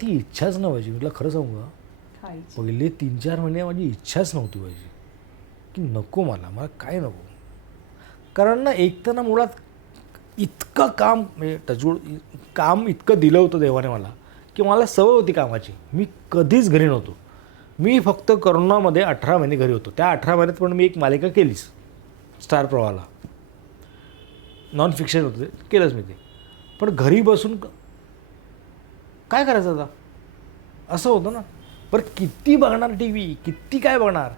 ती इच्छाच नाही व्हायची म्हटलं खरं सांगू का? पहिले तीन चार महिने माझी इच्छाच नव्हती व्हायची. की नको मला मला काय नको? कारण ना एक तर ना मुळात इतकं काम म्हणजे टचवूड काम इतकं दिलं होतं देवाने मला की मला सवय होती कामाची. मी कधीच घरी नव्हतो. मी फक्त करोनामध्ये अठरा महिने घरी होतो. त्या अठरा महिन्यात पण मी एक मालिका केलीच स्टार प्रवाहाला. नॉन फिक्शन होतं ते केलंच मी ते. पण घरी बसून काय करायचं आता? असं होतं ना. बरं किती बघणार टी व्ही किती काय बघणार?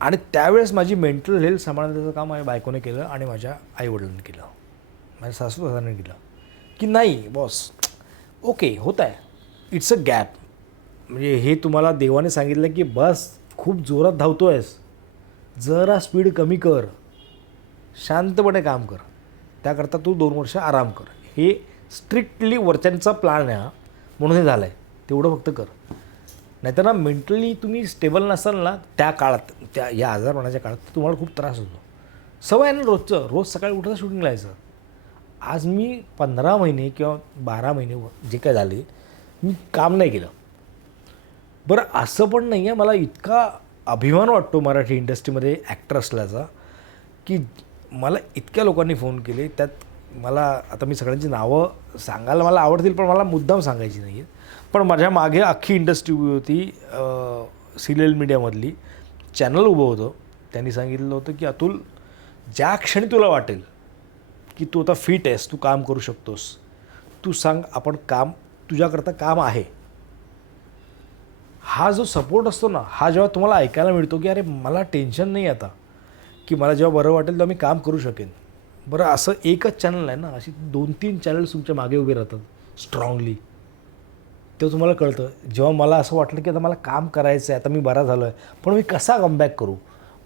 आणि त्यावेळेस माझी मेंटल हेल्थ सांभाळण्याचं काम माझ्या बायकोने केलं आणि माझ्या आईवडिलांनी केलं. माझ्या सासू सासऱ्याने केलं. की नाही बॉस ओके होत आहे इट्स अ गॅप म्हणजे हे तुम्हाला देवाने सांगितलं की बस खूप जोरात धावतो आहेस जरा स्पीड कमी कर. शांतपणे काम कर. त्याकरता तू दोन वर्ष आराम कर. हे स्ट्रिक्टली वरच्यांचा प्लॅन आहे हा. म्हणून हे झालं आहे तेवढं फक्त कर. नाहीतर ना मेंटली तुम्ही स्टेबल नसाल ना त्या काळात त्या या आजारपणाच्या काळात तुम्हाला खूप त्रास होतो. सवय आहे ना रोजचं. रोज सकाळी उठता शूटिंग लायचं आज मी पंधरा महिने किंवा बारा महिने व- जे काय झाले मी काम नाही केलं. बरं असं पण नाही आहे. मला इतका अभिमान वाटतो मराठी इंडस्ट्रीमध्ये ॲक्टर असल्याचा की मला इतक्या लोकांनी फोन केले. त्यात मला आता मी सगळ्यांची नावं सांगायला मला आवडतील पण मला मुद्दाम सांगायची नाही आहेत पण माझ्या मागे अख्खी इंडस्ट्री उभी होती सिरियल मीडियामधली. चॅनल उभं होतं. त्यांनी सांगितलं होतं की अतुल ज्या क्षणी तुला वाटेल की तू आता फिट आहेस तू काम करू शकतोस तू सांग आपण काम तुझ्याकरता काम आहे. हा जो सपोर्ट असतो ना हा जेव्हा तुम्हाला ऐकायला मिळतो की अरे मला टेन्शन नाही आता की मला जेव्हा बरं वाटेल तेव्हा मी काम करू शकेन. बरं असं एकच चॅनल आहे ना अशी दोन तीन चॅनल्स तुमच्या मागे उभे राहतात स्ट्रॉंगली ते तुम्हाला कळतं. जेव्हा मला असं वाटलं की आता मला काम करायचं आहे आता मी बरा झालो आहे पण मी कसा कमबॅक करू?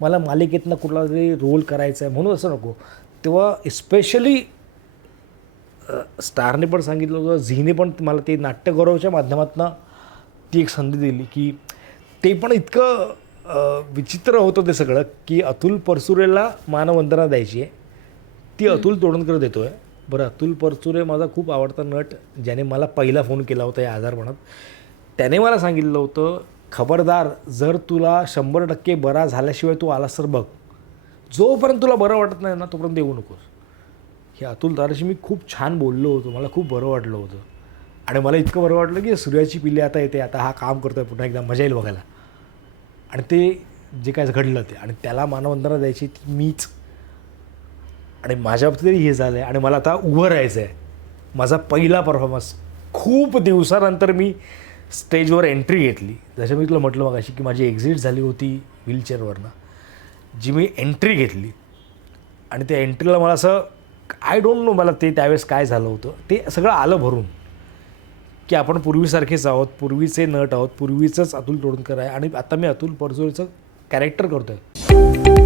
मला मालिकेतनं कुठला तरी रोल करायचा आहे म्हणून असं नको. तेव्हा स्पेशली स्टारने पण सांगितलं होतं झीने पण मला ते नाट्यगौरवच्या माध्यमातून ती एक संधी दिली की ते पण इतकं विचित्र होतं ते सगळं की अतुल परसुरेला मानवंदना द्यायची आहे. ती अतुल तोडणकर देतो आहे बरं अतुल परचुरे माझा खूप आवडता नट ज्याने मला पहिला फोन केला होता या आजारपणात त्याने मला सांगितलं होतं खबरदार जर तुला शंभर टक्के बरा झाल्याशिवाय तू आलास तर बघ. जोपर्यंत तुला बरं वाटत नाही ना तोपर्यंत येऊ नकोस. हे अतुल दाराशी मी खूप छान बोललो होतो. मला खूप बरं वाटलं होतं. आणि मला इतकं बरं वाटलं की सूर्याची पिल्ली आता येते आता हा काम करतोय पुन्हा एकदा मजा येईल बघायला. आणि ते जे काय घडलं ते आणि त्याला मानवंदना द्यायची ती मीच आणि माझ्या बाबतीत तरी हे झालं आहे आणि मला आता उभं राहायचं आहे माझा पहिला परफॉर्मन्स खूप दिवसानंतर मी स्टेजवर एंट्री घेतली. जसं मी तुला म्हटलं मग अशी की माझी एक्झिट झाली होती व्हीलचेअरवरनं जी मी एंट्री घेतली. आणि त्या एंट्रीला मला असं आय डोंट नो मला ते त्यावेळेस काय झालं होतं. ते सगळं आलं भरून. की आपण पूर्वीसारखेच आहोत पूर्वीचे नट आहोत पूर्वीचंच अतुल तोडणकर आहे आणि आता मी अतुल परजोळीचं कॅरेक्टर करतो आहे